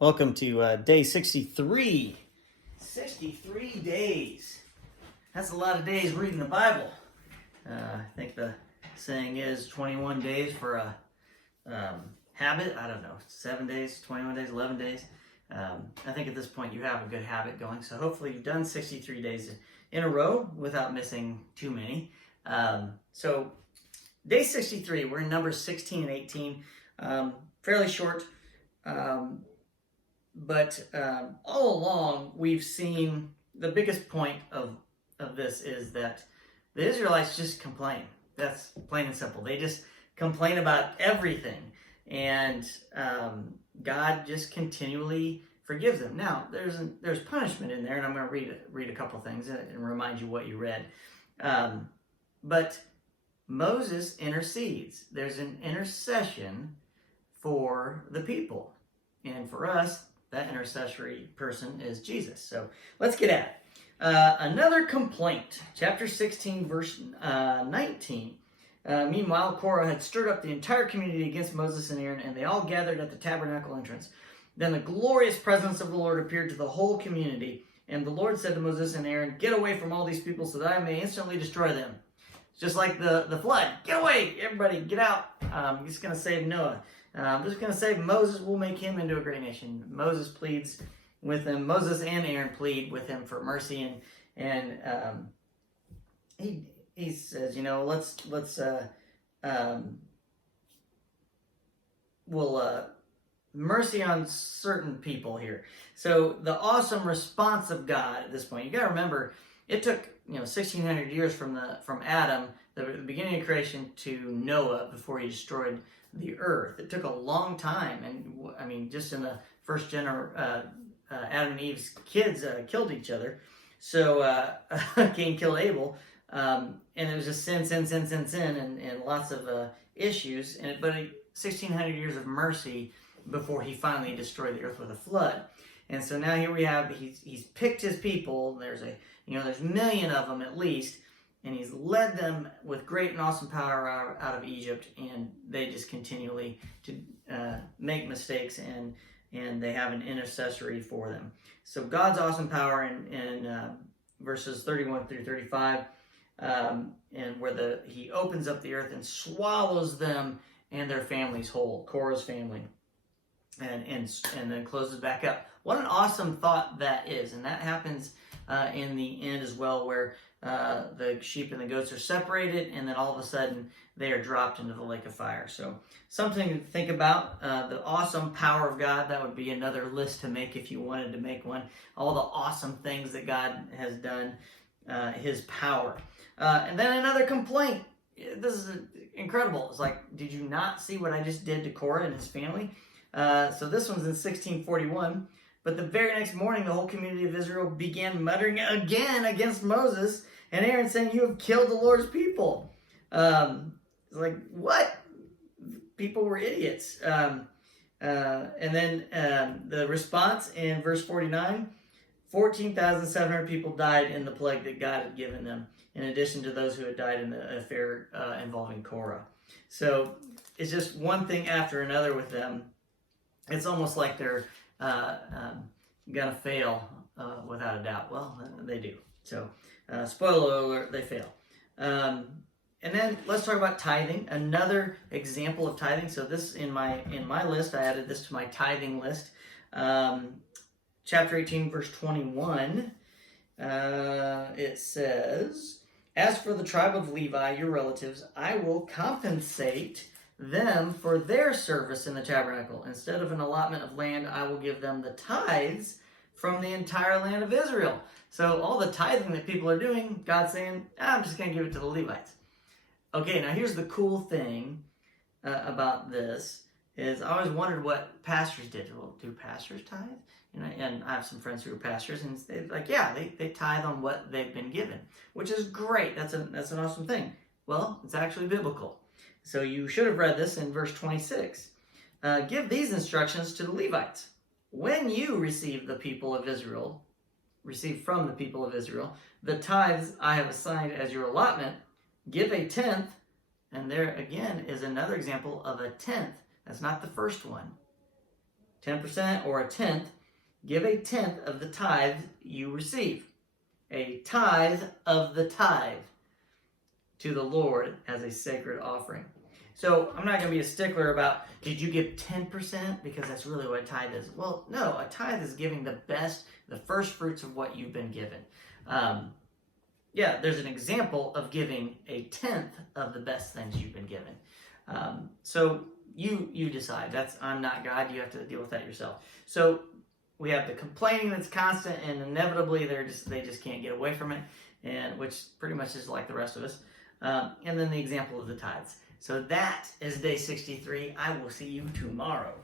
Welcome to day 63. 63 days. That's a lot of days reading the Bible. I think the saying is 21 days for a habit. I don't know, 7 days, 21 days, 11 days. I think at this point you have a good habit going. So hopefully you've done 63 days in a row without missing too many. So day 63, we're in Numbers 16 and 18. Fairly short. But all along, we've seen the biggest point of this is that the Israelites just complain. That's plain and simple. They just complain about everything. And God just continually forgives them. Now, there's punishment in there, and I'm going to read a couple things and remind you what you read. But Moses intercedes. There's an intercession for the people. And for us, that intercessory person is Jesus. So let's get at it. Another complaint, chapter 16, verse 19. Meanwhile, Korah had stirred up the entire community against Moses and Aaron, and they all gathered at the tabernacle entrance. Then the glorious presence of the Lord appeared to the whole community, and the Lord said to Moses and Aaron, "Get away from all these people so that I may instantly destroy them." Just like the flood. Get away, everybody, get out. I'm just going to save Noah. I'm just going to say Moses will make him into a great nation. Moses pleads with him. Moses and Aaron plead with him for mercy, and he says, we'll mercy on certain people here. So the awesome response of God at this point. You got to remember, it took 1,600 years from Adam, the beginning of creation, to Noah before he destroyed the earth. It took a long time, and I mean, just in the first Adam and Eve's kids killed each other. So Cain killed Abel, and it was just sin, and lots of issues. But 1,600 years of mercy before he finally destroyed the earth with a flood. And so now here we have he's picked his people. There's there's a million of them at least. And he's led them with great and awesome power out of Egypt, and they just continually to make mistakes, and they have an intercessory for them. So God's awesome power in verses 31 through 35, and where he opens up the earth and swallows them and their families whole, Korah's family, and then closes back up. What an awesome thought that is, and that happens in the end as well, where the sheep and the goats are separated, and then all of a sudden they are dropped into the lake of fire. So something to think about, the awesome power of God. That would be another list to make if you wanted to make one. All the awesome things that God has done, his power. And then another complaint. This is incredible. It's like, did you not see what I just did to Korah and his family? So this one's in 1641. But the very next morning, the whole community of Israel began muttering again against Moses and Aaron, saying, "You have killed the Lord's people." It's like, what? People were idiots. And then the response in verse 49, 14,700 people died in the plague that God had given them, in addition to those who had died in the affair involving Korah. So it's just one thing after another with them. It's almost like they're gonna fail without a doubt. Well, they do. So, spoiler alert, they fail. And then let's talk about tithing. Another example of tithing. So this in my list, I added this to my tithing list. Chapter 18, verse 21. It says, "As for the tribe of Levi, your relatives, I will compensate them for their service in the tabernacle. Instead of an allotment of land, I will give them the tithes from the entire land of Israel." So all the tithing that people are doing, God's saying, I'm just going to give it to the Levites. Okay, now here's the cool thing about this is I always wondered what pastors did. Well, do pastors tithe? And I have some friends who are pastors, and they're like, yeah, they tithe on what they've been given, which is great. That's an awesome thing. Well, it's actually biblical. So you should have read this in verse 26. "Give these instructions to the Levites. When you receive from the people of Israel, the tithes I have assigned as your allotment, give a tenth." And there again is another example of a tenth. That's not the first one. 10% or a tenth, give a tenth of the tithe you receive. A tithe of the tithe to the Lord as a sacred offering. So I'm not going to be a stickler about, did you give 10%? Because that's really what a tithe is. Well, no, a tithe is giving the best, the first fruits of what you've been given. There's an example of giving a tenth of the best things you've been given. So you decide. I'm not God. You have to deal with that yourself. So we have the complaining that's constant, and inevitably they just can't get away from it, and which pretty much is like the rest of us. And then the example of the tithes. So that is day 63. I will see you tomorrow.